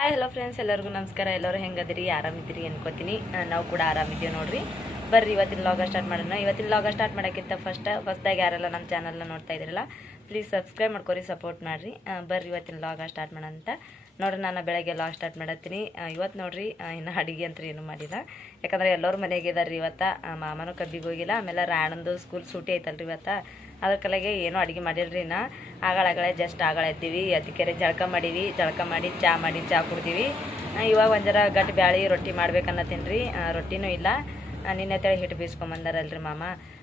Hi hello friends, ಎಲ್ಲರಿಗೂ ನಮಸ್ಕಾರ. ಎಲ್ಲರೂ ಹೆಂಗದಿರಿ? ಆರಾಮಿದ್ದೀರಿ ಅನ್ಕೋತೀನಿ. ನಾವು ಕೂಡ ಆರಾಮಿದ್ದೀವಿ ನೋಡ್ರಿ. ಬರ್ರಿ ಇವತ್ತಿನ ಲಾಗ ಸ್ಟಾರ್ಟ್ ಮಾಡೋಣ. ಇವತ್ತಿನ ಲಾಗ ಸ್ಟಾರ್ಟ್ ಮಾಡೋಕ್ಕಿಂತ ಫಸ್ಟಾಗಿ ಯಾರೆಲ್ಲ ನಮ್ಮ ಚಾನಲ್ನ ನೋಡ್ತಾ ಇದ್ದೀರಲ್ಲ, ಪ್ಲೀಸ್ ಸಬ್ಸ್ಕ್ರೈಬ್ ಮಾಡ್ಕೊರಿ, ಸಪೋರ್ಟ್ ಮಾಡಿರಿ. ಬರ್ರಿ ಇವತ್ತಿನ ಲಾಗ ಸ್ಟಾರ್ಟ್ ಮಾಡೋಣ ಅಂತ ನೋಡ್ರಿ. ನಾನು ಬೆಳಗ್ಗೆ ಲಾಗ್ ಸ್ಟಾರ್ಟ್ ಮಾಡತ್ತೀನಿ. ಇವತ್ತು ನೋಡ್ರಿ ಇನ್ನು ಅಡುಗೆ ಅಂತ ಏನೂ ಮಾಡಿಲ್ಲ, ಯಾಕಂದರೆ ಎಲ್ಲರೂ ಮನೆಗೆ ಇದಾರೆ ಇವತ್ತು. ಮಾಮನೂ ಕಬ್ಬಿಗೆ ಹೋಗಿಲ್ಲ, ಆಮೇಲೆ ರಾಣಂದು ಸ್ಕೂಲ್ ಸೂಟಿ ಐತಲ್ರಿ ಇವತ್ತು. ಅದ್ರ ಕಲೆಗೆ ಏನೂ ಅಡುಗೆ ಮಾಡಿಲ್ರಿ. ನಾ ಆಗಳಾಗಳೆ ಜಸ್ಟ್ ಎದ್ದೀವಿ, ಅದಕ್ಕೆ ಜಳಕ ಮಾಡೀವಿ. ಜಳಕ ಮಾಡಿ ಚಾ ಕುಡ್ದೀವಿ. ಇವಾಗ ಒಂಜರ ಗಟ್ಟಿ ಬ್ಯಾಳಿ ರೊಟ್ಟಿ ಮಾಡ್ಬೇಕನ್ನತ್ತೀನಿ ರೀ. ರೊಟ್ಟಿನೂ ಇಲ್ಲ, ನಿನ್ನೆ ತಳಿ ಹಿಟ್ಟು ಬೀಸ್ಕೊಂಬಂದಾರಲ್ರಿ ಮಾಮ.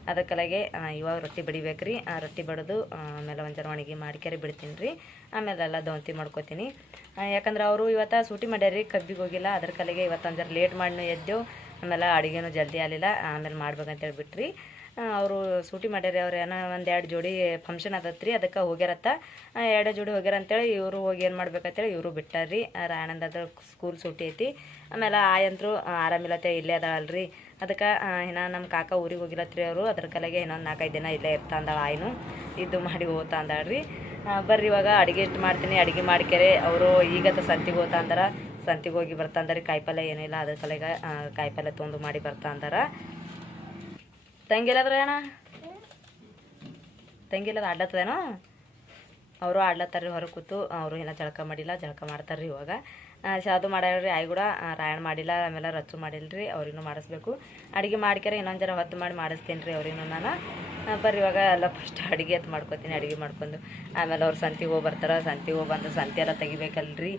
ಅದ್ರ ಕಲೆಗೆ ಇವಾಗ ರೊಟ್ಟಿ ಬಡಿಬೇಕ್ರಿ. ರೊಟ್ಟಿ ಬಡಿದು ಆಮೇಲೆ ಒಂಜರ ಒಣಗಿ ಮಾಡ್ಕೆರೆ ಬಿಡ್ತೀನಿ ರೀ. ಆಮೇಲೆ ಎಲ್ಲ ದೌಂತಿ ಮಾಡ್ಕೋತೀನಿ. ಯಾಕಂದ್ರೆ ಅವರು ಇವತ್ತು ಸೂಟಿ ಮಾಡ್ಯಾರಿ, ಕಬ್ಬಿಗೆ ಹೋಗಿಲ್ಲ. ಅದ್ರ ಕಲೆಗೆ ಇವತ್ತು ಒಂಜರ ಲೇಟ್ ಮಾಡಿನೂ ಎದ್ದೆವು. ಆಮೇಲೆ ಅಡುಗೆನೂ ಜಲ್ದಿ ಆಗಲಿಲ್ಲ, ಆಮೇಲೆ ಮಾಡ್ಬೇಕಂತೇಳಿ ಬಿಟ್ರಿ. ಅವರು ಸೂಟಿ ಮಾಡ್ಯಾರಿ. ಅವ್ರು ಏನೋ ಒಂದೆರಡು ಜೋಡಿ ಫಂಕ್ಷನ್ ಆದತ್ರಿ, ಅದಕ್ಕೆ ಹೋಗ್ಯಾರತ್ತ. 2 ಜೋಡಿ ಹೋಗ್ಯಾರ ಅಂತೇಳಿ ಇವರು ಹೋಗಿ ಏನು ಮಾಡ್ಬೇಕಂತೇಳಿ ಇವರು ಬಿಟ್ಟಾರ್ರಿ. ರಾಣಂದ ಸ್ಕೂಲ್ ಸೂಟಿ ಐತಿ. ಆಮೇಲೆ ಆಯಂತರೂ ಆರಾಮಿಲ್ಲತ್ತೆ, ಇಲ್ಲೇ ಅದಾಳಲ್ರಿ. ಅದಕ್ಕೆ ಇನ್ನು ನಮ್ಮ ಕಾಕ ಊರಿಗೆ ಹೋಗಿರತ್ರಿ ಅವರು. ಅದ್ರ ಕಲೆಗೆ ಇನ್ನೊಂದು 4-5 ದಿನ ಇಲ್ಲೇ ಇರ್ತಾ ಅಂದಾಳ. ಆಯ್ನು ಇದು ಮಾಡಿ ಹೋಗ್ತಾ ಅಂದಾಳ್ರಿ. ಬರ್ರಿ ಇವಾಗ ಅಡುಗೆ ಇಷ್ಟು ಮಾಡ್ತೀನಿ. ಅಡುಗೆ ಮಾಡ್ಕೆರೆ ಅವರು ಈಗತ್ತ ಸಂತಿಗೆ ಹೋಗ್ತಾ ಅಂದಾರ. ಸಂತಿಗೆ ಹೋಗಿ ಬರ್ತಾ ಅಂದಾರೆ. ಕಾಯಿಪಲ್ಲೆ ಏನಿಲ್ಲ, ಅದ್ರ ಕಲೆಗೆ ಕಾಯಿಪಲ್ಲೆ ತೊಂದು ಮಾಡಿ ಬರ್ತಾ ಅಂದಾರ. ತಂಗಿಲ್ಲದ್ರ ಅಣ್ಣ, ತಂಗಿಲ್ಲದ ಆಡ್ಲತ್ತದೇನೋ. ಅವರು ಆಡ್ಲತ್ತಾರ್ರಿ ಹೊರಗೆ ಕೂತು. ಅವರು ಏನೋ ಜಳಕ ಮಾಡಿಲ್ಲ, ಜಳಕ ಮಾಡ್ತಾರ್ರಿ ಇವಾಗ. ಶಾದು ಮಾಡ್ಯಾರ್ರಿ ಆಯ್ ಕೂಡ. ರಾಯಣ ಮಾಡಿಲ್ಲ, ಆಮೇಲೆ ರಚ್ಚು ಮಾಡಿಲ್ರಿ. ಅವ್ರಿಗೂ ಮಾಡಿಸ್ಬೇಕು. ಅಡುಗೆ ಮಾಡ್ಕ್ಯಾರ ಇನ್ನೊಂದು ಜರ ಹೊತ್ತು ಮಾಡಿ ಮಾಡಿಸ್ತೀನಿ ರೀ ಅವ್ರಿಗೂ ನಾನು. ಬರ್ರಿ ಇವಾಗ ಎಲ್ಲ ಫಸ್ಟ್ ಅಡುಗೆ ಎತ್ತು ಮಾಡ್ಕೊತೀನಿ. ಅಡುಗೆ ಮಾಡ್ಕೊಂಡು ಆಮೇಲೆ ಅವ್ರು ಸಂತಿಗೆ ಹೋಗಿ ಬರ್ತಾರೆ. ಸಂತಿಗೆ ಹೋಗಿ ಬಂದು ಸಂತಿ ಎಲ್ಲ ತೆಗಿಬೇಕಲ್ರಿ.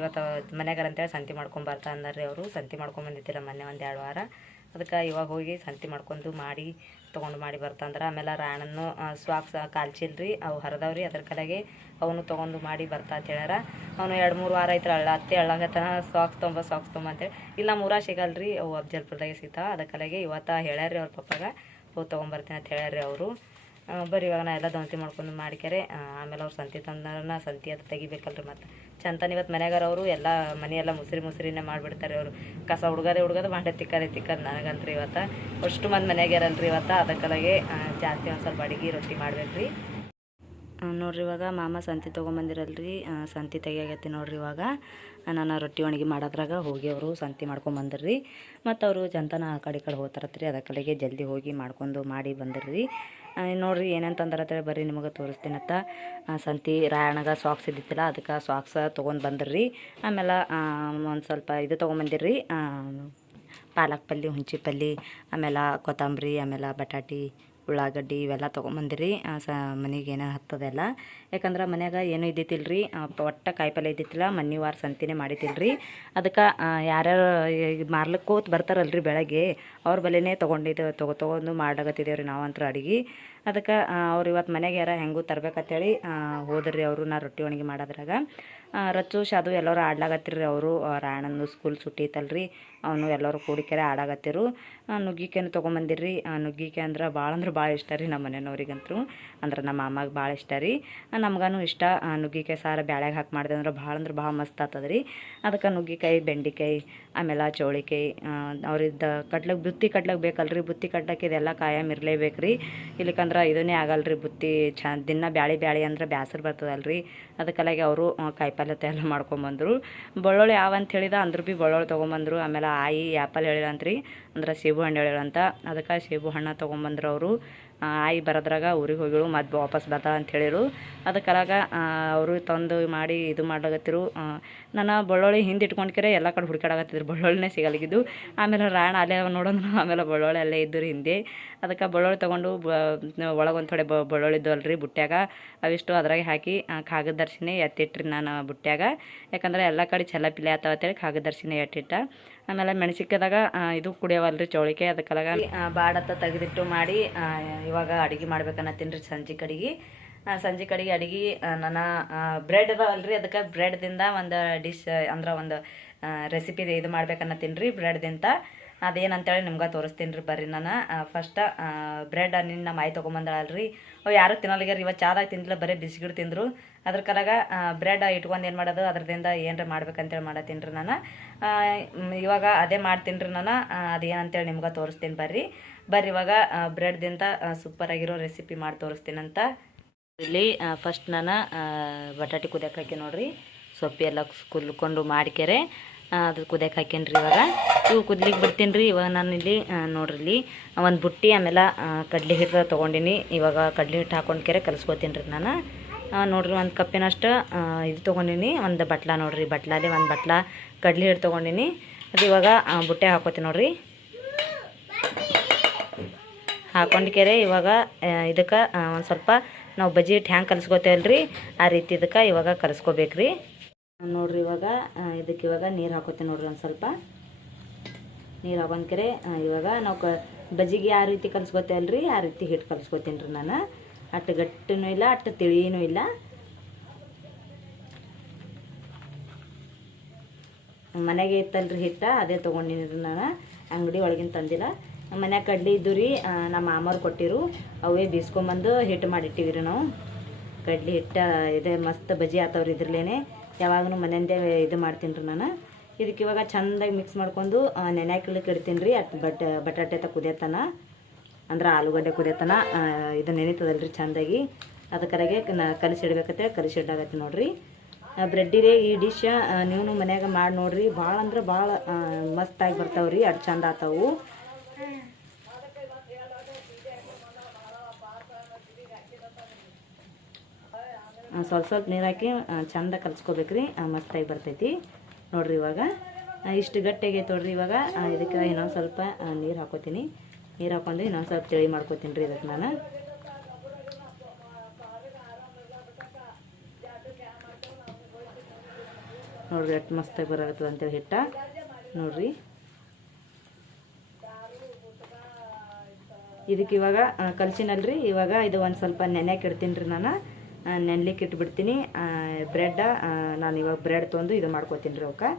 ಇವತ್ತು ಮನೆಗಾರ ಅಂತೇಳಿ ಸಂತಿ ಮಾಡ್ಕೊಂಡು ಬರ್ತಾ ಅಂದಾರ್ರಿ ಅವರು. ಸಂತಿ ಮಾಡ್ಕೊಂಬಂದಿದ್ದಿಲ್ಲ ಮೊನ್ನೆ 1-2 ವಾರ. ಅದಕ್ಕೆ ಇವಾಗ ಹೋಗಿ ಸಂತಿ ಮಾಡ್ಕೊಂಡು ಮಾಡಿ ತೊಗೊಂಡು ಮಾಡಿ ಬರ್ತಂದ್ರೆ. ಆಮೇಲೆ ರಾಣನ್ನು ಸ್ವಾಕ್ಸ್ ಕಾಲ್ಚಿಲ್ರಿ, ಅವು ಹರಿದವ್ರಿ. ಅದ್ರ ಕಲೆಗೆ ಅವನು ತೊಗೊಂಡು ಮಾಡಿ ಬರ್ತಾ ಅಂತ ಹೇಳ್ಯಾರ. ಅವನು 2-3 ವಾರ ಆಯ್ತು ಅತ್ತೆ ಅಳ್ಳಾಗತ್ತನ ಸಾಕ್ಸ್ ತೊಂಬ ಅಂತೇಳಿ. ಇಲ್ಲ ಮೂರ ಸಿಗಲ್ರಿ, ಅವು ಅಫ್ಜಲ್ಪುರದಾಗೆ ಸಿಗ್ತಾವೆ. ಅದ್ರ ಕಲೆಗೆ ಇವತ್ತು ಹೇಳ್ಯಾರ್ರಿ ಅವ್ರ ಪಪ್ಪಾಗ, ಹೋಗಿ ತೊಗೊಂಬರ್ತೀನಿ ಅಂತ ಹೇಳ್ಯಾರ್ರಿ ಅವರು. ಬರ್ರಿ ಇವಾಗ ನಾ ಎಲ್ಲ ದೌಂತಿ ಮಾಡ್ಕೊಂಡು ಮಾಡ್ಕ್ಯಾರೆ. ಆಮೇಲೆ ಅವ್ರು ಸಂತಿ ತಂದಾರನ ಸಂತಿ ಅದು ತೆಗಿಬೇಕಲ್ರಿ. ಮತ್ತು ಚಂತನ ಇವತ್ತು ಮನೆಗಾರ ಅವರು ಎಲ್ಲ ಮನೆಯೆಲ್ಲ ಮುಸ್ರಿನೇ ಮಾಡಿಬಿಡ್ತಾರೆ ಅವರು. ಕಸ ಹುಡ್ಗದೆ ಬಾಂಡೆ ತಿಕ್ಕದು ನನಗಂತ್ರಿ ಇವತ್ತು. ಅಷ್ಟು ಮಂದಿ ಮನೆಯಾಗ್ಯಾರಲ್ರಿ ಇವತ್ತು. ಅದಕ್ಕಲಾಗೆ ಜಾಸ್ತಿ ಒಂದು ಸ್ವಲ್ಪ ಅಡುಗೆ ರೊಟ್ಟಿ ಮಾಡ್ಬೇಕ್ರಿ. ನೋಡ್ರಿ ಇವಾಗ ಮಾಮ ಸಂತಿ ತೊಗೊಂಬಂದಿರಲ್ರಿ, ಸಂತಿ ತೆಗಿಯಾಗತ್ತಿ ನೋಡ್ರಿ. ಇವಾಗ ನಾನು ರೊಟ್ಟಿ ಒಣಗಿ ಮಾಡೋದ್ರಾಗ ಹೋಗಿ ಅವರು ಸಂತಿ ಮಾಡ್ಕೊಂಬಂದ್ರಿ. ಮತ್ತು ಅವರು ಜಂತನ ಆ ಕಡೆ ಹೋಗ್ತಾರತ್ರಿ. ಅದಕ್ಕಲೆಗೆ ಜಲ್ದಿ ಹೋಗಿ ಮಾಡ್ಕೊಂಡು ಮಾಡಿ ಬಂದಿರ್ರಿ. ನೋಡ್ರಿ ಏನೇನು ತಂದಾರತ್ತೇಳಿ ಬರ್ರಿ ನಿಮಗೆ ತೋರಿಸ್ತೀನತ್ತ. ಸಂತಿ ರಾಯಣಗ ಸಾಕ್ಸ್ ಇದ್ದಿತ್ತಿಲ್ಲ, ಅದಕ್ಕೆ ಸಾಕ್ಸ್ ತೊಗೊಂಡು ಬಂದಿರ್ರಿ. ಆಮೇಲೆ ಒಂದು ಸ್ವಲ್ಪ ಇದು ತೊಗೊಂಬಂದಿರ್ರಿ, ಪಾಲಕ್ ಪಲ್ಯ, ಹುಂಚಿ ಪಲ್ಯ, ಆಮೇಲೆ ಕೊತ್ತಂಬರಿ, ಆಮೇಲೆ ಬಟಾಟಿ, ಉಳ್ಳಾಗಡ್ಡಿ ಇವೆಲ್ಲ ತೊಗೊಂಬಂದಿರಿ. ಮನೆಗೆ ಏನೇನು ಹತ್ತದೆಲ್ಲ. ಯಾಕಂದ್ರೆ ಮನ್ಯಾಗ ಏನೂ ಇದ್ದಿತ್ತಿಲ್ರಿ, ಒಟ್ಟು ಕಾಯಿಪಲ್ಲೆ ಇದ್ದಿತ್ತಿಲ್ಲ. ಮೊನ್ನೆ ವಾರ ಸಂತಿನೇ ಮಾಡಿತಿಲ್ರಿ. ಅದಕ್ಕೆ ಯಾರ್ಯಾರು ಮಾರ್ಲಿಕ್ಕೆ ಹೋತ್ ಬರ್ತಾರಲ್ರಿ ಬೆಳಗ್ಗೆ, ಅವ್ರ ಬಳಿನೇ ತೊಗೊಂಡು ಮಾಡ್ಲಾಗತ್ತಿದ್ದೇವ್ರಿ ನಾವಂತೂ ಅಡುಗೆ. ಅದಕ್ಕೆ ಅವ್ರು ಇವತ್ತು ಮನೆಗೆ ಯಾರ ಹೆಂಗೂ ತರ್ಬೇಕಂತೇಳಿ ಹೋದ್ರಿ ಅವರು. ನಾ ರೊಟ್ಟಿ ಒಣಗಿ ಮಾಡೋದ್ರಾಗ ರಚ್ಚು ಶಾದು ಎಲ್ಲರೂ ಆಡ್ಲಾಗತ್ತಿರ್ರಿ. ಅವರು ರಾಯಣಂದು ಸ್ಕೂಲ್ ಸುಟ್ಟಿ ಐತಲ್ರಿ, ಅವನು ಎಲ್ಲರೂ ಕೂಡಿಕೆರೆ ಆಡಾಗತ್ತಿರು. ನುಗ್ಗಿಕಾಯನ್ನು ತೊಗೊಂಬಂದಿರ್ರಿ. ನುಗ್ಗಿಕಾಯಿ ಅಂದ್ರೆ ಭಾಳ ಇಷ್ಟ ರೀ ನಮ್ಮ ಮನೆಯವ್ರಿಗಂತೂ. ಅಂದ್ರೆ ನಮ್ಮ ಮಾಮಾಗೆ ಭಾಳ ಇಷ್ಟ ರೀ, ನಮ್ಗೂ ಇಷ್ಟ. ನುಗ್ಗಿಕಾಯಿ ಸಾರು ಬ್ಯಾಳ್ಯಾಗ ಹಾಕಿ ಮಾಡಿದೆ ಅಂದ್ರೆ ಭಾಳ ಮಸ್ತ್ ಆಗ್ತದೆ ರೀ. ಅದಕ್ಕೆ ನುಗ್ಗಿಕಾಯಿ, ಬೆಂಡೆಕಾಯಿ, ಆಮೇಲೆ ಚೌಳಿಕಾಯಿ, ಅವ್ರಿದ್ದ ಬುತ್ತಿ ಕಡ್ಲಕ್ಕೆ ಬೇಕಲ್ರಿ. ಬುತ್ತಿ ಕಡ್ಲಕ್ಕೆ ಇದೆಲ್ಲ ಕಾಯಂ ಇರಲೇಬೇಕು ರೀ. ಇಲ್ಲಿಕಂದ್ರೆ ಇದನ್ನೇ ಆಗಲ್ರಿ. ಬುತ್ತಿ ದಿನ ಬ್ಯಾಳಿ ಅಂದ್ರೆ ಬ್ಯಾಸರು ಬರ್ತದಲ್ರಿ. ಅದಕ್ಕಾಗಿ ಅವರು ಕಾಯಿಪಲ್ಲೆ ಎಲ್ಲ ಮಾಡ್ಕೊಂಬಂದರು. ಬೆಳ್ಳುಳ್ಳಿ ಯಾವಂತ ಹೇಳಿದ ಅಂದ್ರೂ ಭೀ ಬೆಳ್ಳುಳ್ಳಿ ತೊಗೊಂಬಂದರು. ಆಮೇಲೆ ಆಯಿ ಆ್ಯಪಲ್ ಹೇಳಿರಂತ್ರಿ, ಅಂದ್ರೆ ಸೇಬು ಹಣ್ಣು ಹೇಳಿರಂತ. ಅದಕ್ಕೆ ಸೇಬು ಹಣ್ಣು ತೊಗೊಂಬಂದ್ರು ಅವರು. ಆಯಿ ಬರೋದ್ರಾಗ ಊರಿಗೆ ಹೋಗಿಳು, ಮತ್ತು ವಾಪಸ್ ಬರ್ತಾಳೆ ಅಂತ ಹೇಳಿರು. ಅದಕ್ಕಾಗ ಅವರು ತಂದು ಮಾಡಿ ಇದು ಮಾಡ್ಲಾಗತ್ತಿರು. ನಾನು ಬೆಳ್ಳುಳ್ಳಿ ಹಿಂದೆ ಇಟ್ಕೊಂಡ್ಕೆರೆ ಎಲ್ಲ ಕಡೆ ಹುಡ್ಕಾಡಕತ್ತಿದ್ರು, ಬೆಳ್ಳುಳ್ಳಿನೇ ಸಿಗಲ್ಗಿದ್ದು. ಆಮೇಲೆ ರಾಣ ಅಲ್ಲೇ ನೋಡೋದು, ಆಮೇಲೆ ಬೆಳ್ಳುಳ್ಳಿ ಅಲ್ಲೇ ಇದ್ದರು ಹಿಂದೆ. ಅದಕ್ಕೆ ಬೆಳ್ಳುಳ್ಳಿ ತೊಗೊಂಡು ಒಳಗೊಂದು ಥೋಡೆ ಬೆಳ್ಳುಳ್ಳಿ ಇದ್ದವಲ್ರಿ ಬುಟ್ಟ್ಯಾಗ, ಅವಿಷ್ಟು ಅದ್ರಾಗೆ ಹಾಕಿ ಕಾಗದರ್ಶಿನೇ ಎತ್ತಿಟ್ರಿ ನಾನು ಬುಟ್ಟ್ಯಾಗ. ಯಾಕಂದ್ರೆ ಎಲ್ಲ ಕಡೆ ಛಲ ಪಿಲೆ ಆತವತ್ತೇಳಿ ಕಾಗದರ್ಶಿನೇ ಎತ್ತಿಟ್ಟ. ಆಮೇಲೆ ಮೆಣಸಿನ್ಕಾಯ್ದಾಗ ಇದು ಕುಡಿಯವಲ್ರಿ ಚೌಳಿಕಾಯಿ. ಅದಕ್ಕಾಗ ಬಾಡತ್ತ ತೆಗೆದಿಟ್ಟು ಮಾಡಿ ಇವಾಗ ಅಡುಗೆ ಮಾಡ್ಬೇಕನ್ನತ್ತೀನಿ ರೀ. ಸಂಜೆ ಕಡೆಗೆ ಅಡುಗೆ ನಾನು ಬ್ರೆಡ್ ಅದಾವಲ್ರಿ, ಅದಕ್ಕೆ ಬ್ರೆಡ್ದಿಂದ ಒಂದು ಡಿಶ್ ಅಂದ್ರೆ ಒಂದು ರೆಸಿಪಿ ಇದು ಮಾಡ್ಬೇಕನ್ನತ್ತೀನಿ ರೀ ಬ್ರೆಡ್ದಿಂದ. ಅದೇನಂತೇಳಿ ನಿಮ್ಗೆ ತೋರಿಸ್ತೀನಿ ರೀ. ಬರ್ರಿ ನಾನು ಫಸ್ಟ್ ಬ್ರೆಡ್ ನಿನ್ನ ಮಾಯಿ ತೊಗೊಂಬಂದಳಲ್ರಿ. ಅವು ಯಾರು ತಿನ್ನಲ್ಗ್ಯಾರ ಇವತ್ತು. ಚಾದಾಗ ತಿಂದಿಲ್ಲ, ಬರೀ ಬಿಸ್ಕಿಟ್ ತಿಂದರು. ಅದ್ರ ಕಲಾಗ ಬ್ರೆಡ್ ಇಟ್ಕೊಂಡು ಏನು ಮಾಡೋದು, ಅದ್ರದಿಂದ ಏನರ ಮಾಡ್ಬೇಕಂತೇಳಿ ಮಾಡತ್ತೀನಿ ರೀ ನಾನು. ಇವಾಗ ಅದೇ ಮಾಡ್ತೀನಿ ರೀ ನಾನು. ಅದೇನಂತೇಳಿ ನಿಮ್ಗೆ ತೋರಿಸ್ತೀನಿ ಬರ್ರಿ. ಇವಾಗ ಬ್ರೆಡ್ದಿಂದ ಸೂಪರಾಗಿರೋ ರೆಸಿಪಿ ಮಾಡಿ ತೋರಿಸ್ತೀನಂತ. ಇಲ್ಲಿ ಫಸ್ಟ್ ನಾನು ಬಟಾಟಿ ಕುದಿಯಕ್ಕೆ ಹಾಕಿ ನೋಡ್ರಿ. ಸೊಪ್ಪು ಎಲ್ಲ ಕುದ್ಕೊಂಡು ಮಾಡ್ಕೆರೆ ಅದು ಕುದಿಯಕ್ಕೆ ಹಾಕೇನಿ ರೀ. ಇವಾಗ ಇವು ಕುದ್ಲಿಕ್ಕೆ ಬಿಡ್ತೀನಿ ರೀ. ಇವಾಗ ನಾನು ಇಲ್ಲಿ ನೋಡ್ರಿ ಇಲ್ಲಿ ಒಂದು ಬುಟ್ಟಿ ಆಮೇಲೆ ಕಡ್ಲೆ ಹಿಟ್ಟು ತೊಗೊಂಡಿನಿ. ಇವಾಗ ಕಡ್ಲೆ ಹಿಟ್ಟು ಹಾಕೊಂಡ್ಕೆರೆ ಕಲಿಸ್ಕೊತೀನಿ ರೀ ನಾನು. ನೋಡ್ರಿ ಒಂದು ಕಪ್ಪಿನಷ್ಟು ಇದು ತೊಗೊಂಡಿನಿ, ಒಂದು ಬಟ್ಲ ನೋಡ್ರಿ, ಬಟ್ಲಲ್ಲಿ ಒಂದು ಬಟ್ಲ ಕಡ್ಲೆ ಹಿಟ್ಟು ತೊಗೊಂಡಿನಿ. ಅದು ಇವಾಗ ಬುಟ್ಟೆ ಹಾಕೋತೀನಿ ನೋಡ್ರಿ. ಹಾಕೊಂಡ್ಕೆರೆ ಇವಾಗ ಇದಕ್ಕೆ ಒಂದು ಸ್ವಲ್ಪ ನಾವು ಬಜ್ಜಿ ಹಿಟ್ಟು ಹ್ಯಾಂಗೆ ಕಲಿಸ್ಕೋತೇವಲ್ಲ ರೀ ಆ ರೀತಿ ಇದಕ್ಕೆ ಇವಾಗ ಕಲಿಸ್ಕೋಬೇಕು ರೀ. ನೋಡ್ರಿ ಇವಾಗ ಇದಕ್ಕೆ ಇವಾಗ ನೀರು ಹಾಕೋತೀನಿ ನೋಡ್ರಿ. ಒಂದು ಸ್ವಲ್ಪ ನೀರು ಹಾಕೊಂಡ್ಕೆರೆ ಇವಾಗ ನಾವು ಬಜ್ಜಿಗೆ ಯಾವ ರೀತಿ ಕಲಿಸ್ಕೋತೇವಲ್ಲ ರೀ ಆ ರೀತಿ ಹಿಟ್ಟು ಕಲಿಸ್ಕೋತೀನಿ ರೀ ನಾನು. ಅಷ್ಟು ಗಟ್ಟಿನೂ ಇಲ್ಲ ಅಷ್ಟು ತಿಳಿನೂ ಇಲ್ಲ. ಮನೆಗೆ ಇತ್ತಲ್ರಿ ಹಿಟ್ಟ ಅದೇ ತೊಗೊಂಡಿನಿ ರೀ ನಾನು, ಅಂಗಡಿ ಒಳಗಿನ ತಂದಿಲ್ಲ. ನಮ್ಮ ಮನ್ಯಾಗ ಕಡ್ಲಿ ಇದ್ದು ರೀ, ನಮ್ಮ ಮಾಮವ್ರು ಕೊಟ್ಟಿರು, ಅವೇ ಬೀಸ್ಕೊಂಬಂದು ಹಿಟ್ಟು ಮಾಡಿಟ್ಟಿವಿ ರೀ ನಾವು. ಕಡ್ಲಿ ಹಿಟ್ಟು ಇದೆ ಮಸ್ತ್ ಬಜ್ಜಿ ಆತವ್ರಿ ಇದ್ರಲ್ಲೇ. ಯಾವಾಗೂ ಮನೆಯಿಂದೇ ಇದು ಮಾಡ್ತೀನಿ ರೀ ನಾನು. ಇದಕ್ಕೆ ಇವಾಗ ಚೆಂದಾಗಿ ಮಿಕ್ಸ್ ಮಾಡ್ಕೊಂಡು ನೆನೆಯಾಕಿಲಿಕ್ಕೆ ಇಡ್ತೀನಿ ರೀ. ಬಟಾಟೆ ಕುದಿಯತನ ಅಂದ್ರೆ ಆಲೂಗಡ್ಡೆ ಕುದಿಯತನ ಇದು ನೆನೀತದಲ್ರಿ ಚೆಂದಾಗಿ. ಅದಕ್ಕರಾಗೆ ಕಲಿಸಿಡ್ಬೇಕಂತೇಳಿ ಕಲಿಸಿಡಾಗತ್ತಿ ನೋಡ್ರಿ. ಬ್ರೆಡ್ಡಿಗೆ ಈ ಡಿಶ್ ನೀವು ಮನ್ಯಾಗ ಮಾಡಿ ನೋಡ್ರಿ, ಭಾಳ ಅಂದ್ರೆ ಭಾಳ ಮಸ್ತಾಗಿ ಬರ್ತಾವ್ರಿ, ಅಷ್ಟು ಚಂದ ಆತಾವು. ಸ್ವಲ್ಪ ಸ್ವಲ್ಪ ನೀರು ಹಾಕಿ ಚಂದ ಕಲಿಸ್ಕೋಬೇಕ್ರಿ, ಮಸ್ತಾಗಿ ಬರ್ತೈತಿ ನೋಡ್ರಿ. ಇವಾಗ ಇಷ್ಟು ಗಟ್ಟಿಗೆ ತೊಡ್ರಿ. ಇವಾಗ ಇದಕ್ಕೆ ಇನ್ನೊಂದು ಸ್ವಲ್ಪ ನೀರು ಹಾಕೋತೀನಿ. ನೀರು ಹಾಕೊಂಡು ಇನ್ನೊಂದು ಸ್ವಲ್ಪ ತಿಳಿ ಮಾಡ್ಕೋತೀನಿ ರೀ ಇದಕ್ಕೆ ನಾನು. ನೋಡ್ರಿ ಎಷ್ಟು ಮಸ್ತಾಗಿ ಬರತ್ತದ ಅಂತೇಳಿ ಹಿಟ್ಟ ನೋಡ್ರಿ. ಇದಕ್ಕೆ ಇವಾಗ ಕಲ್ಸಿನಲ್ರಿ, ಇವಾಗ ಇದು ಒಂದು ಸ್ವಲ್ಪ ನೆನೆಯಕ್ಕೆ ಇಡ್ತೀನಿ ರೀ ನಾನು. ನೆನ್ಲಿಕ್ಕೆ ಇಟ್ಬಿಡ್ತೀನಿ. ಬ್ರೆಡ್ ನಾನು ಇವಾಗ ಬ್ರೆಡ್ ತೊಗೊಂಡು ಇದು ಮಾಡ್ಕೋತೀನಿ ರೀ ಅವಕ್ಕೆ.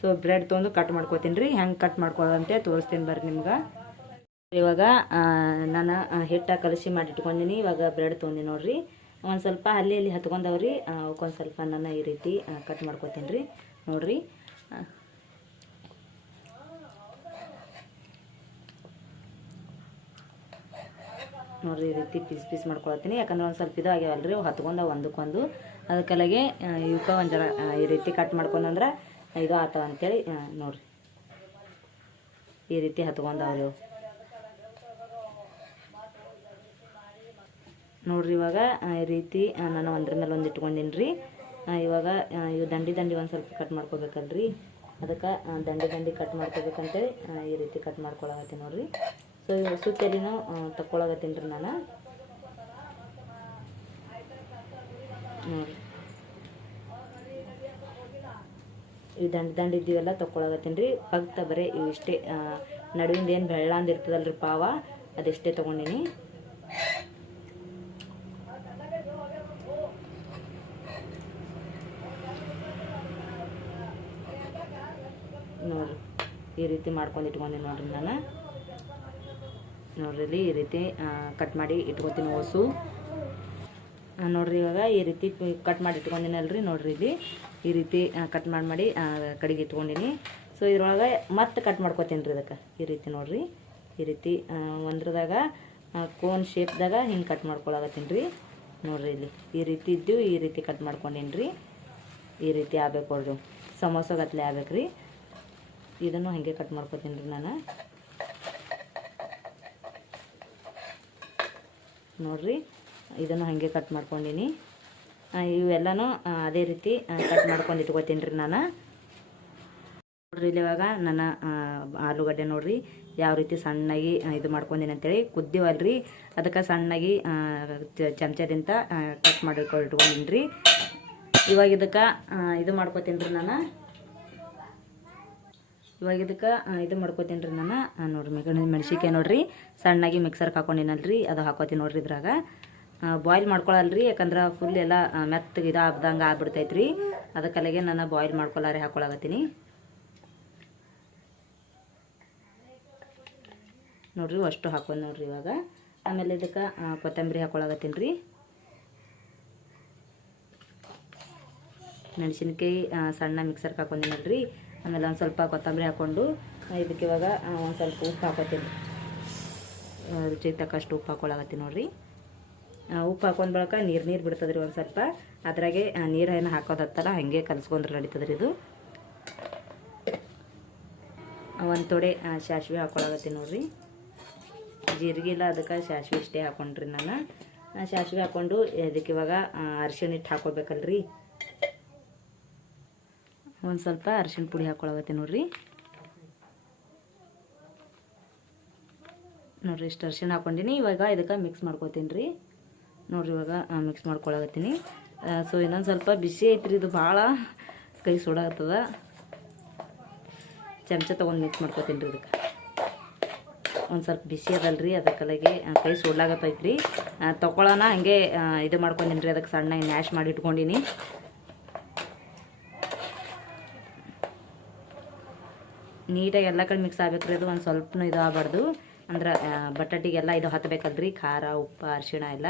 ಸೊ ಬ್ರೆಡ್ ತೊಗೊಂಡು ಕಟ್ ಮಾಡ್ಕೋತೀನಿ ರೀ. ಹೆಂಗೆ ಕಟ್ ಮಾಡ್ಕೊಳ್ಳೋದಂತೆ ತೋರಿಸ್ತೀನಿ ಬರ್ರಿ ನಿಮ್ಗೆ. ಇವಾಗ ನಾನು ಹಿಟ್ಟು ಕಲಸಿ ಮಾಡಿಟ್ಕೊಂಡಿನಿ. ಇವಾಗ ಬ್ರೆಡ್ ತೊಗೊಂಡು ನೋಡ್ರಿ, ಒಂದು ಸ್ವಲ್ಪ ಅಲ್ಲಿ ಹತ್ಕೊಂಡವ್ರಿ, ಅವಕ್ಕೊಂದು ಸ್ವಲ್ಪ ನಾನು ಈ ರೀತಿ ಕಟ್ ಮಾಡ್ಕೋತೀನಿ ರೀ ನೋಡ್ರಿ. ನೋಡ್ರಿ ಈ ರೀತಿ ಪೀಸ್ ಪೀಸ್ ಮಾಡ್ಕೊಳತ್ತೀನಿ. ಯಾಕಂದ್ರೆ ಒಂದು ಸ್ವಲ್ಪ ಇದು ಆಗ್ಯಾವಲ್ರಿ, ಅವು ಹತ್ಕೊಂಡು ಒಂದಕ್ಕೊಂದು. ಅದಕ್ಕೆಲ್ಲಗೆ ಇವಕ್ಕೆ ಒಂದು ಜರ ಈ ರೀತಿ ಕಟ್ ಮಾಡ್ಕೊಂಡ್ರೆ ಇದು ಆತವ ಅಂತೇಳಿ ನೋಡ್ರಿ. ಈ ರೀತಿ ಹತ್ಕೊಂಡವ್ರಿ ಅವು ನೋಡ್ರಿ. ಇವಾಗ ಈ ರೀತಿ ನಾನು ಒಂದ್ರ ಮೇಲೆ ಒಂದು ಇಟ್ಕೊಂಡಿನಿ ರೀ. ಇವಾಗ ಇವು ದಂಡಿ ಒಂದು ಸ್ವಲ್ಪ ಕಟ್ ಮಾಡ್ಕೋಬೇಕಲ್ರಿ, ಅದಕ್ಕೆ ದಂಡಿ ಕಟ್ ಮಾಡ್ಕೋಬೇಕಂತೇಳಿ ಈ ರೀತಿ ಕಟ್ ಮಾಡ್ಕೊಳಗತ್ತೀನಿ ನೋಡ್ರಿ. ಸೊ ಇವು ಸುತ್ತಲಿನೂ ತಕ್ಕೊಳಗತ್ತೀನಿ ರೀ ನಾನು ನೋಡ್ರಿ. ಈ ದಂಡಿ ಇದ್ದೀವೆಲ್ಲ ತಕ್ಕೊಳಗತ್ತೀನಿ ರೀ. ಪಗ್ತ ಬರೀ ಇವು ಇಷ್ಟೇ, ನಡುವಿಂದ ಏನು ಬೆಳ್ಳಂದು ಇರ್ತದಲ್ರಿ ಪಾವ, ಅದೆಷ್ಟೇ ತೊಗೊಂಡಿನಿ. ನೋಡ್ರಿ ಈ ರೀತಿ ಮಾಡ್ಕೊಂಡು ಇಟ್ಕೊಂಡಿನಿ ನೋಡ್ರಿ ನಾನು. ನೋಡ್ರಿ ಇಲ್ಲಿ ಈ ರೀತಿ ಕಟ್ ಮಾಡಿ ಇಟ್ಕೊತೀನಿ ಓಸು ನೋಡ್ರಿ. ಇವಾಗ ಈ ರೀತಿ ಕಟ್ ಮಾಡಿ ಇಟ್ಕೊಂಡಿನಲ್ರಿ ನೋಡ್ರಿ. ಇಲ್ಲಿ ಈ ರೀತಿ ಕಟ್ ಮಾಡಿ ಕಡೆಗೆ ಇಟ್ಕೊಂಡಿನಿ. ಸೊ ಇದ್ರೊಳಗೆ ಮತ್ತೆ ಕಟ್ ಮಾಡ್ಕೊತೀನಿ ರೀ ಇದಕ್ಕೆ ಈ ರೀತಿ ನೋಡ್ರಿ. ಈ ರೀತಿ ಒಂದ್ರದಾಗ ಕೋನ್ ಶೇಪ್ದಾಗ ಹಿಂಗೆ ಕಟ್ ಮಾಡ್ಕೊಳಗತ್ತೀನಿ ರೀ ನೋಡ್ರಿ. ಇಲ್ಲಿ ಈ ರೀತಿ ಇದ್ದು ಈ ರೀತಿ ಕಟ್ ಮಾಡ್ಕೊಂಡಿನಿ ರೀ. ಈ ರೀತಿ ಆಗ್ಬೇಕು ನೋಡ್ರಿ, ಸಮೋಸಗತ್ಲೆ ಆಗ್ಬೇಕು ರೀ. ಇದನ್ನು ಹಾಗೆ ಕಟ್ ಮಾಡ್ಕೊತೀನಿ ರೀ ನಾನು ನೋಡ್ರಿ. ಇದನ್ನು ಹಾಗೆ ಕಟ್ ಮಾಡ್ಕೊಂಡಿನಿ. ಇವೆಲ್ಲನೂ ಅದೇ ರೀತಿ ಕಟ್ ಮಾಡ್ಕೊಂಡು ಇಟ್ಕೊತೀನಿ ರೀ ನಾನು ನೋಡ್ರಿ. ಇಲ್ಲಿ ಇವಾಗ ನನ್ನ ಆಲೂಗಡ್ಡೆ ನೋಡ್ರಿ ಯಾವ ರೀತಿ ಸಣ್ಣಾಗಿ ಇದು ಮಾಡ್ಕೊಂಡಿನಿ ಅಂತೇಳಿ. ಕುದ್ದೀವಲ್ರಿ, ಅದಕ್ಕೆ ಸಣ್ಣಾಗಿ ಚಮಚದಿಂದ ಕಟ್ ಮಾಡಿ ಇಟ್ಕೊಂಡಿನಿ ರೀ. ಇವಾಗ ಇದಕ್ಕೆ ಇದು ಮಾಡ್ಕೊತೀನಿ ರೀ ನಾನು. ಇವಾಗ ಇದಕ್ಕೆ ಇದು ಮಾಡ್ಕೋತೀನಿ ರೀ ನಾನು ನೋಡ್ರಿ. ಮೆಣಸಿನ್ಕಾಯಿ ನೋಡ್ರಿ ಸಣ್ಣಾಗಿ ಮಿಕ್ಸರ್ಗೆ ಹಾಕೊಂಡಿನಲ್ರಿ, ಅದು ಹಾಕೋತೀನಿ ನೋಡ್ರಿ. ಇದ್ರಾಗ ಬಾಯ್ಲ್ ಮಾಡ್ಕೊಳಲ್ರಿ, ಯಾಕಂದ್ರೆ ಫುಲ್ ಎಲ್ಲ ಮೆತ್ತಗೆ ಇದು ಆಗ್ದಂಗೆ ಆಗ್ಬಿಡ್ತೈತ್ರಿ. ಅದಕ್ಕಲ್ಲಿಗೆ ನಾನು ಬಾಯ್ಲ್ ಮಾಡ್ಕೊಳಾರೆ ಹಾಕೊಳಗತ್ತೀನಿ ನೋಡ್ರಿ. ಅಷ್ಟು ಹಾಕೊಂಡು ನೋಡ್ರಿ. ಇವಾಗ ಆಮೇಲೆ ಇದಕ್ಕೆ ಕೊತ್ತಂಬರಿ ಹಾಕೊಳಗತ್ತೀನಿ ರೀ. ಮೆಣಸಿನ್ಕಾಯಿ ಸಣ್ಣ ಮಿಕ್ಸರ್ಗೆ ಹಾಕೊಂಡಿನಲ್ರಿ. ಆಮೇಲೆ ಒಂದು ಸ್ವಲ್ಪ ಕೊತ್ತಂಬರಿ ಹಾಕ್ಕೊಂಡು ಇದಕ್ಕೆ ಇವಾಗ ಒಂದು ಸ್ವಲ್ಪ ಉಪ್ಪು ಹಾಕೋತೀನಿ. ರುಚಿಗೆ ತಕ್ಕಷ್ಟು ಉಪ್ಪು ಹಾಕೊಳಗತ್ತೀನಿ ನೋಡ್ರಿ. ಉಪ್ಪು ಹಾಕೊಂಡ್ ಬಳಕ ನೀರು ಬಿಡ್ತದ್ರಿ ಒಂದು ಸ್ವಲ್ಪ. ಅದ್ರಾಗೆ ನೀರು ಏನು ಹಾಕೋದತ್ತಲ್ಲ ಹಾಗೆ ಕಲಿಸ್ಕೊಂಡ್ರೆ ನಡೀತದ್ರಿ ಇದು. ಒಂದು ತೊಡೆ ಸಾಸಿವೆ ಹಾಕೊಳಗತ್ತೀನಿ ನೋಡ್ರಿ. ಜೀರಿಗೆ ಇಲ್ಲ, ಅದಕ್ಕೆ ಸಾಸಿವೆ ಇಷ್ಟೇ ಹಾಕೊಂಡ್ರಿ ನಾನು. ಸಾಸಿವೆ ಹಾಕ್ಕೊಂಡು ಇದಕ್ಕೆ ಇವಾಗ ಅರಿಶಿಣ ಹಿಟ್ಟು ಹಾಕೋಬೇಕಲ್ರಿ. ಒಂದು ಸ್ವಲ್ಪ ಅರಿಶಿಣ ಪುಡಿ ಹಾಕೊಳಗತ್ತೀನಿ ನೋಡ್ರಿ. ನೋಡ್ರಿ ಇಷ್ಟು ಅರಿಶಿಣ ಹಾಕ್ಕೊಂಡಿನಿ. ಇವಾಗ ಇದಕ್ಕೆ ಮಿಕ್ಸ್ ಮಾಡ್ಕೊತೀನಿ ರೀ. ನೋಡ್ರಿ ಇವಾಗ ಮಿಕ್ಸ್ ಮಾಡ್ಕೊಳಗತ್ತೀನಿ. ಸೊ ಇನ್ನೊಂದು ಸ್ವಲ್ಪ ಬಿಸಿ ಐತ್ರಿ ಇದು, ಭಾಳ ಕೈ ಸುಡಾಗ್ತದ. ಚಮಚ ತೊಗೊಂಡು ಮಿಕ್ಸ್ ಮಾಡ್ಕೊತೀನಿ ರೀ. ಇದಕ್ಕೆ ಒಂದು ಸ್ವಲ್ಪ ಬಿಸಿ ಅದಲ್ರಿ, ಅದಕ್ಕಲಾಗಿ ಕೈ ಸುಡ್ಲಾಗತ್ತೈತ್ರಿ. ತೊಗೊಳೋಣ ಹಂಗೆ ಇದು ಮಾಡ್ಕೊಂಡಿನಿ ರೀ. ಅದಕ್ಕೆ ಸಣ್ಣ ಮ್ಯಾಶ್ ಮಾಡಿ ಇಟ್ಕೊಂಡಿನಿ. ನೀಟಾಗಿ ಎಲ್ಲ ಕಡೆ ಮಿಕ್ಸ್ ಆಗ್ಬೇಕ್ರಿ. ಅದು ಒಂದು ಸ್ವಲ್ಪನೂ ಇದು ಆಗಬಾರ್ದು, ಅಂದ್ರೆ ಬಟಾಟಿಗೆಲ್ಲ ಇದು ಹತ್ತಬೇಕಲ್ರಿ, ಖಾರ ಉಪ್ಪು ಅರಿಶಿಣ ಎಲ್ಲ.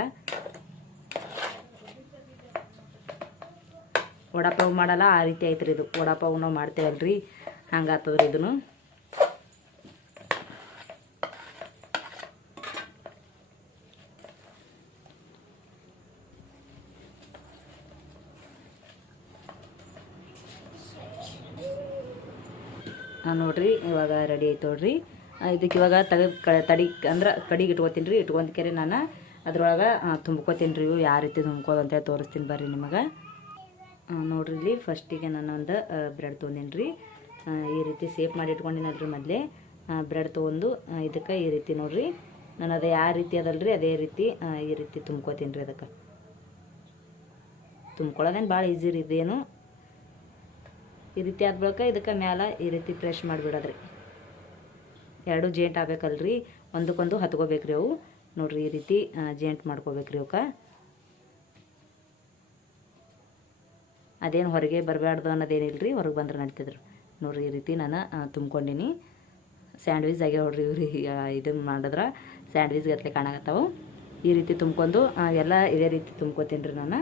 ವಡಾಪಾವ್ ಮಾಡಲ್ಲ ಆ ರೀತಿ ಐತ್ರಿ ಇದು. ವಡಾಪಾವ್ ನಾವು ಮಾಡ್ತೇವಲ್ರಿ, ಹಂಗಾಗ್ತದ್ರಿ ಇದನ್ನು. ನೋಡ್ರಿ ಇವಾಗ ರೆಡಿ ಆಯ್ತು ನೋಡ್ರಿ. ಇದಕ್ಕೆ ಇವಾಗ ತಡಿ ಅಂದ್ರೆ ಕಡಿಗೆ ಇಟ್ಕೊತೀನಿ ರೀ. ಇಟ್ಕೊಂಡ್ಕೆರೆ ನಾನು ಅದ್ರೊಳಗೆ ತುಂಬ್ಕೊತೀನಿ ರೀ. ಯಾವ ರೀತಿ ತುಂಬ್ಕೋದು ಅಂತೇಳಿ ತೋರಿಸ್ತೀನಿ ಬರ್ರಿ ನಿಮಗೆ. ನೋಡ್ರಿ ಇಲ್ಲಿ ಫಸ್ಟಿಗೆ ನಾನು ಒಂದು ಬ್ರೆಡ್ ತೊಗೊಂಡಿನಿ ರೀ. ಈ ರೀತಿ ಸೇಪ್ ಮಾಡಿ ಇಟ್ಕೊಂಡಿನಲ್ರಿ ಮೊದಲೇ. ಬ್ರೆಡ್ ತೊಗೊಂಡು ಇದಕ್ಕೆ ಈ ರೀತಿ ನೋಡ್ರಿ, ನಾನು ಅದೇ ಯಾವ ರೀತಿ ಅದಲ್ರಿ ಅದೇ ರೀತಿ ಈ ರೀತಿ ತುಂಬ್ಕೋತೀನಿ ರೀ. ಅದಕ್ಕೆ ತುಂಬ್ಕೊಳ್ಳೋದೇನು ಭಾಳ ಈಸಿ ರೀ ಇದೇನು. ಈ ರೀತಿ ಆದ ಬಳಿಕ ಇದಕ್ಕೆ ಮ್ಯಾಲೆ ಈ ರೀತಿ ಪ್ರೆಶ್ ಮಾಡಿಬಿಡೋದ್ರಿ. ಎರಡು ಜೇಂಟ್ ಆಗ್ಬೇಕಲ್ರಿ, ಒಂದಕ್ಕೊಂದು ಹತ್ಕೋಬೇಕ್ರಿ ಅವು. ನೋಡ್ರಿ ಈ ರೀತಿ ಜೇಂಟ್ ಮಾಡ್ಕೋಬೇಕ್ರಿ ಅವಕ್ಕೆ. ಅದೇನು ಹೊರಗೆ ಬರಬಾರ್ದು ಅನ್ನೋದೇನಿಲ್ರಿ, ಹೊರಗೆ ಬಂದ್ರೆ ನಡೀತಿದ್ರು. ನೋಡ್ರಿ ಈ ರೀತಿ ನಾನು ತುಂಬ್ಕೊಂಡಿನಿ. ಸ್ಯಾಂಡ್ವಿಚ್ ಆಗ್ಯಾವ ನೋಡ್ರಿ ಇವ್ರಿ. ಇದನ್ನು ಮಾಡಿದ್ರೆ ಸ್ಯಾಂಡ್ವಿಚ್ ಗತ್ಲೆ ಕಾಣಕತ್ತಾವು. ಈ ರೀತಿ ತುಂಬ್ಕೊಂಡು ಎಲ್ಲ ಇದೇ ರೀತಿ ತುಂಬ್ಕೊತೀನಿ ರೀ ನಾನು.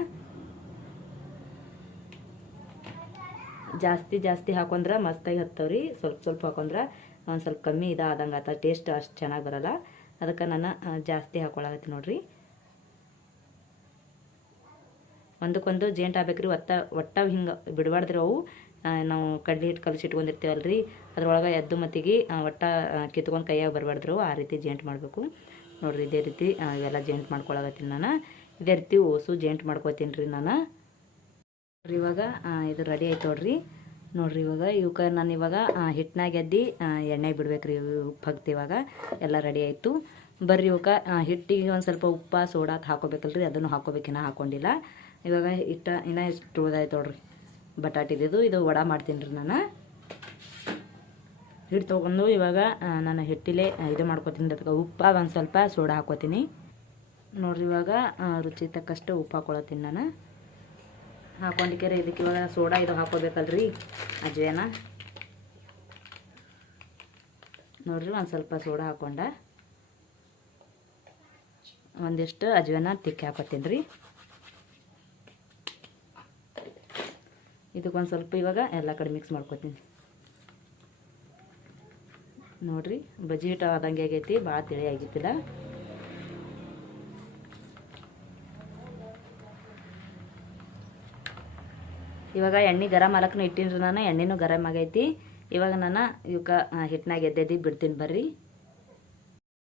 ಜಾಸ್ತಿ ಹಾಕೊಂಡ್ರೆ ಮಸ್ತಾಗಿ ಹತ್ತವ್ರಿ. ಸ್ವಲ್ಪ ಹಾಕೊಂಡ್ರೆ ಒಂದು ಸ್ವಲ್ಪ ಕಮ್ಮಿ ಆದಂಗೆ ಆತ, ಟೇಸ್ಟ್ ಅಷ್ಟು ಚೆನ್ನಾಗಿ ಬರೋಲ್ಲ. ಅದಕ್ಕೆ ನಾನು ಜಾಸ್ತಿ ಹಾಕೊಳಗತ್ತೀನಿ ನೋಡ್ರಿ. ಒಂದಕ್ಕೊಂದು ಜೇಂಟ್ ಆಗ್ಬೇಕ್ರಿ. ಒಟ್ಟ ಹಿಂಗೆ ಬಿಡಬಾರ್ದ್ರಿ ಅವು. ನಾವು ಕಡ್ಲಿ ಹಿಟ್ಟು ಕಲಸಿಟ್ಕೊಂಡಿರ್ತೀವಲ್ರಿ, ಅದ್ರೊಳಗೆ ಎದ್ದು ಮತ್ತಿಗೆ ಒಟ್ಟ ಕಿತ್ಕೊಂಡು ಕೈಯಾಗ ಬರಬಾರ್ದ್ರು. ಆ ರೀತಿ ಜೇಂಟ್ ಮಾಡಬೇಕು ನೋಡ್ರಿ. ಇದೇ ರೀತಿ ಇವೆಲ್ಲ ಜೇಂಟ್ ಮಾಡ್ಕೊಳಗತ್ತೀನಿ ನಾನು. ಇದೇ ರೀತಿ ಓಸು ಜೇಂಟ್ ಮಾಡ್ಕೊತೀನಿ ರೀ ನಾನು. ಇವಾಗ ಇದು ರೆಡಿ ಆಯ್ತು ನೋಡ್ರಿ. ನೋಡ್ರಿ ಇವಾಗ ಇವಕ್ಕೆ ನಾನು ಇವಾಗ ಹಿಟ್ಟನಾಗ ಎದ್ದು ಎಣ್ಣೆ ಬಿಡ್ಬೇಕ್ರಿ. ಉಪ್ಪು ಹಾಕ್ತಿ ಇವಾಗ ಎಲ್ಲ ರೆಡಿ ಆಯಿತು. ಬರ್ರಿ ಇವಕ್ಕೆ ಹಿಟ್ಟಿಗೆ ಒಂದು ಸ್ವಲ್ಪ ಉಪ್ಪು ಸೋಡಾ ಹಾಕೋಬೇಕಲ್ರಿ, ಅದನ್ನು ಹಾಕೋಬೇಕಿನ್ನ ಹಾಕ್ಕೊಂಡಿಲ್ಲ. ಇವಾಗ ಇನ್ನೂ ಎಷ್ಟು ಉಳ್ದಾಯ್ತು ನೋಡ್ರಿ ಬಟಾಟಿದು. ಇದು ವಡಾ ಮಾಡ್ತೀನಿ ರೀ ನಾನು. ಹಿಟ್ಟು ತೊಗೊಂಡು ಇವಾಗ ನಾನು ಹಿಟ್ಟಿಲೆ ಇದು ಮಾಡ್ಕೊತೀನಿ. ಅದಕ್ಕೆ ಉಪ್ಪು ಒಂದು ಸ್ವಲ್ಪ ಸೋಡಾ ಹಾಕೋತೀನಿ ನೋಡ್ರಿ. ಇವಾಗ ರುಚಿ ತಕ್ಕಷ್ಟು ಉಪ್ಪು ಹಾಕೊಳತ್ತೀನಿ ನಾನು. ಹಾಕೊಂಡಿಕೆರೆ ಇದಕ್ಕೆ ಇವಾಗ ಸೋಡಾ ಇದು ಹಾಕೋಬೇಕಲ್ರಿ, ಅಜ್ವೇನ. ನೋಡ್ರಿ ಒಂದು ಸ್ವಲ್ಪ ಸೋಡಾ ಹಾಕೊಂಡ ಒಂದಿಷ್ಟು ಅಜ್ವೇನ ತಿಕ್ಕಿ ಹಾಕೋತೀನಿ ರೀ. ಇದಕ್ಕೊಂದು ಸ್ವಲ್ಪ ಇವಾಗ ಎಲ್ಲ ಕಡೆ ಮಿಕ್ಸ್ ಮಾಡ್ಕೊತೀನಿ ನೋಡ್ರಿ. ಬಜ್ಜಿ ಹಿಟ್ಟು ಆದಂಗೆ ಆಗೈತಿ, ಭಾಳ ತಿಳಿ ಆಗಿತ್ತಿಲ್ಲ. ಇವಾಗ ಎಣ್ಣೆ ಗರಂ ಹಾಲಕ್ಕೂ ಇಟ್ಟಿನಿ ರೀ ನಾನು. ಎಣ್ಣೆನೂ ಗರಂ ಆಗೈತಿ. ಇವಾಗ ನಾನು ಇವಕ್ಕೆ ಹಿಟ್ಟನಾಗ ಎದ್ದೆದ್ದು ಬಿಡ್ತೀನಿ ಬರ್ರಿ.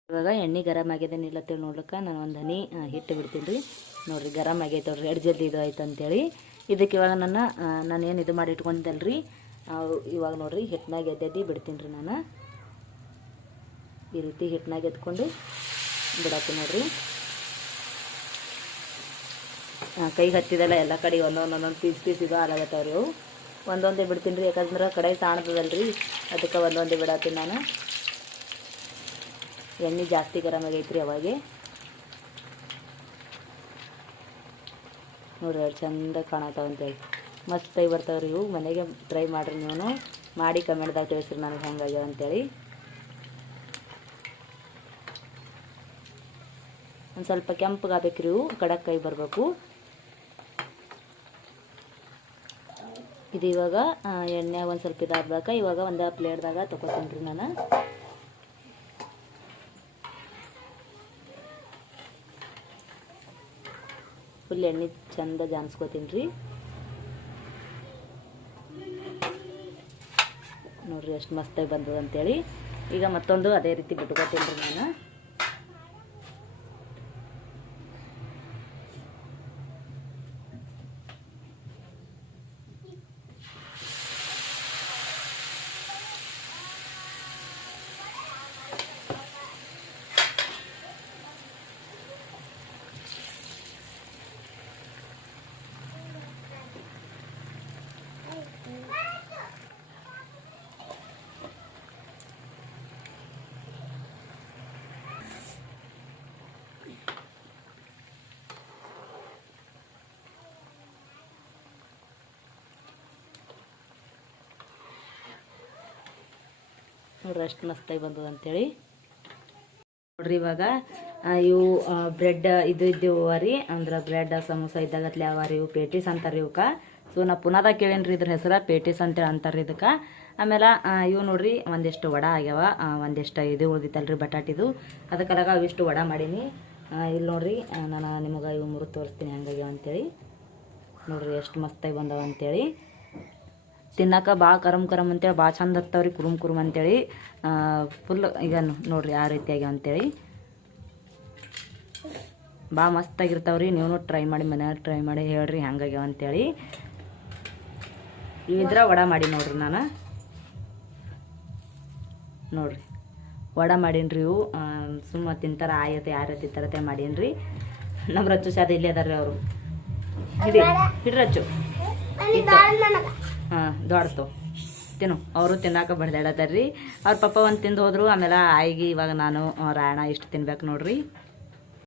ಇವಾಗ ಎಣ್ಣೆ ಗರಂ ಆಗ್ಯದ ನಿಲ್ಲತ್ತೇಳಿ ನೋಡ್ಲಿಕ್ಕೆ ನಾನು ಒಂದು ಹನಿ ಹಿಟ್ಟು ಬಿಡ್ತೀನಿ ರೀ. ನೋಡಿರಿ ಗರಂ ಆಗೈತೆ ನೋಡ್ರಿ, ಎರಡು ಜಲ್ದಿ ಇದು ಆಯ್ತು ಅಂತೇಳಿ. ಇದಕ್ಕೆ ಇವಾಗ ನಾನೇನು ಇದು ಮಾಡಿ ಇಟ್ಕೊಂಡಿದ್ದಲ್ರಿ, ಇವಾಗ ನೋಡಿರಿ ಹಿಟ್ಟನಾಗ ಎದ್ದೆದ್ದು ಬಿಡ್ತೀನಿ ರೀ ನಾನು. ಈ ರೀತಿ ಹಿಟ್ಟನಾಗ ಎತ್ಕೊಂಡು ಬಿಡತ್ತೀನಿ ನೋಡ್ರಿ. ಕೈಗೆ ಹತ್ತಿದಲ್ಲ ಎಲ್ಲ ಕಡೆ ಒಂದೊಂದು ಪೀಸ್ ಇದು ಹಾಲಾಗತ್ತವ್ರಿ ಅವು. ಒಂದೊಂದೇ ಬಿಡ್ತೀನಿ ರೀ, ಯಾಕಂದ್ರೆ ಕಡೆ ಸಾಣ್ತದಲ್ರಿ, ಅದಕ್ಕೆ ಒಂದೊಂದೇ ಬಿಡತ್ತೀನಿ ನಾನು. ಎಣ್ಣೆ ಜಾಸ್ತಿ ಗರಂ ಆಗೈತ್ರಿ ಅವಾಗೆ. ನೋಡ್ರಿ ಎಷ್ಟು ಚಂದ ಕಾಣತ್ತಾವಂತೇಳಿ, ಮಸ್ತಾಗಿ ಬರ್ತಾವ್ರಿ ಇವು. ಮನೆಗೆ ಟ್ರೈ ಮಾಡಿರಿ ನೀವು, ಮಾಡಿ ಕಮೆಂಟ್ದಾಗ ತಿಳಿಸ್ರಿ ನನಗೆ ಹೆಂಗಾಗ್ಯಾವ ಅಂತೇಳಿ. ಒಂದು ಸ್ವಲ್ಪ ಕೆಂಪಗಾಗಬೇಕ್ರಿ ಇವು, ಕಡಕ್ಕಾಗಿ ಬರಬೇಕು. ಇದು ಇವಾಗ ಎಣ್ಣೆ ಒಂದು ಸ್ವಲ್ಪ ಇದಾದ್ಬೇಕಾ ಇವಾಗ ಒಂದು ಪ್ಲೇಟ್ದಾಗ ತೊಗೊತೀನಿ ರೀ ನಾನು. ಫುಲ್ ಎಣ್ಣೆ ಚಂದ ಜಾನ್ಸ್ಕೊತೀನಿ ರೀ. ನೋಡಿರಿ ಎಷ್ಟು ಮಸ್ತಾಗಿ ಬಂದದ ಅಂತೇಳಿ. ಈಗ ಮತ್ತೊಂದು ಅದೇ ರೀತಿ ಬಿಟ್ಕೊತೀನಿ ರೀ ನಾನು. ನೋಡ್ರಿ ಅಷ್ಟು ಮಸ್ತಾಗಿ ಬಂದದ ಅಂತೇಳಿ. ನೋಡ್ರಿ ಇವಾಗ ಇವು ಬ್ರೆಡ್ ಇದ್ದವು ರೀ, ಅಂದ್ರೆ ಬ್ರೆಡ್ ಸಮೋಸ ಇದ್ದಾಗತ್ಲೆ ಅವ ರೀ. ಇವು ಪೇಟೀಸ್ ಅಂತಾರೆ ಇವಕ್ಕೆ. ಸೊ ನಾ ಪುನಾದಾಗ ಕೇಳೇನ್ರಿ ಇದ್ರ ಹೆಸರು ಪೇಟೀಸ್ ಅಂತೇಳಿ ಅಂತಾರೆ ಇದಕ್ಕೆ. ಆಮೇಲೆ ಇವು ನೋಡ್ರಿ ಒಂದಿಷ್ಟು ವಡ ಆಗ್ಯಾವ, ಒಂದಿಷ್ಟು ಇದು ಉಳ್ದಿತ್ತಲ್ರಿ ಬಟಾಟಿದು, ಅದಕ್ಕಾಗ ಅವಿಷ್ಟು ವಡ ಮಾಡೀನಿ. ಇಲ್ಲಿ ನೋಡ್ರಿ ನಾನು ನಿಮಗೆ ಇವು ಮುರಿದು ತೋರಿಸ್ತೀನಿ ಹೆಂಗಾಗ್ಯಾವ ಅಂತೇಳಿ. ನೋಡ್ರಿ ಎಷ್ಟು ಮಸ್ತಾಗಿ ಬಂದವ ಅಂತೇಳಿ. ತಿನ್ನಕ್ಕೆ ಭಾಳ ಕರಮ್ ಅಂತೇಳಿ ಭಾಳ ಚಂದ ಹತ್ತವ್ರಿ, ಕುರುಮ್ ಅಂತೇಳಿ. ಫುಲ್ ಈಗ ನೋಡ್ರಿ ಯಾವ ರೀತಿ ಆಗ್ಯಾವ ಅಂತೇಳಿ. ಭಾಳ ಮಸ್ತಾಗಿರ್ತಾವ್ರಿ. ನೀವು ಟ್ರೈ ಮಾಡಿ, ಮನೆಯಾಗ ಟ್ರೈ ಮಾಡಿ ಹೇಳ್ರಿ ಹೆಂಗಾಗ್ಯಾವ ಅಂತೇಳಿ. ಇವಿದ್ರ ವಡ ಮಾಡಿ ನೋಡ್ರಿ ನಾನು. ನೋಡ್ರಿ ವಡ ಮಾಡೀನ್ರಿ. ಇವು ಸುಮ್ಮ ತಿಂತಾರ ಆಯತ್ತೆ ಯಾರು ತಿಂತಾರತ್ತೆ ಮಾಡೀನ್ರಿ. ನಮ್ಮ ರಚ್ಚು ಶಾದ ಇಲ್ಲೇ ಅದಾರ್ರಿ ಅವರು. ಹಿಡ್ರಿ ರಚ್ಚು. ಹಾಂ ದೊಡ್ಡತು ತಿನ್ನು. ಅವರು ತಿನ್ನಾಕ ಬಡ್ದಾಡತ್ತಾರ್ರಿ. ಅವ್ರ ಪಪ್ಪ ಒಂದು ತಿಂದು ಹೋದ್ರು. ಆಮೇಲೆ ಆಯಿಗೆ ಇವಾಗ ನಾನು ರಾಯಣ ಇಷ್ಟು ತಿನ್ಬೇಕು ನೋಡ್ರಿ.